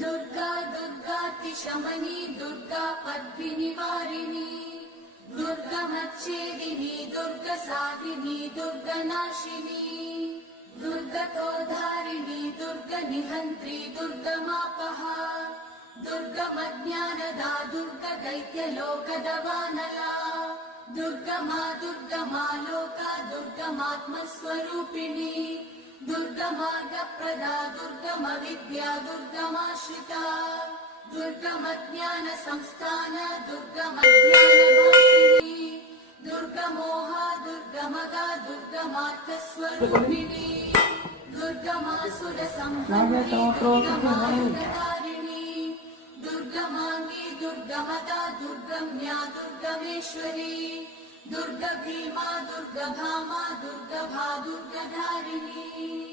दुर्गा दुर्गातिशमनी दुर्गा पद्मिनिवारिणी दुर्गमच्छेदिनी दुर्गसाधिनी दुर्गनाशिनी दुर्गतोद्धारिणी दुर्गनिहन्त्री दुर्गमापहा दुर्गमज्ञानदा दुर्गदैत्यलोकदवानला दुर्गमा दुर्गमा लोका दुर्गमात्मस्वरूपिणी दुर्गमार्गप्रदा दुर्गमविद्या दुर्गमाश्रिता दुर्गमज्ञानसंस्थान दुर्गमज्ञानवासिनी दुर्गमोहा दुर्गमगा दुर्गमार्थस्वरूपिणी दुर्गमासुरसंहन्त्री दुर्गमार्गकारिणी दुर्गमाङ्गी दुर्गमदा दुर्गम्या दुर्गमेश्वरी दुर्गभीमा दुर्गभामा दुर्गभा दुर्गधारिणी।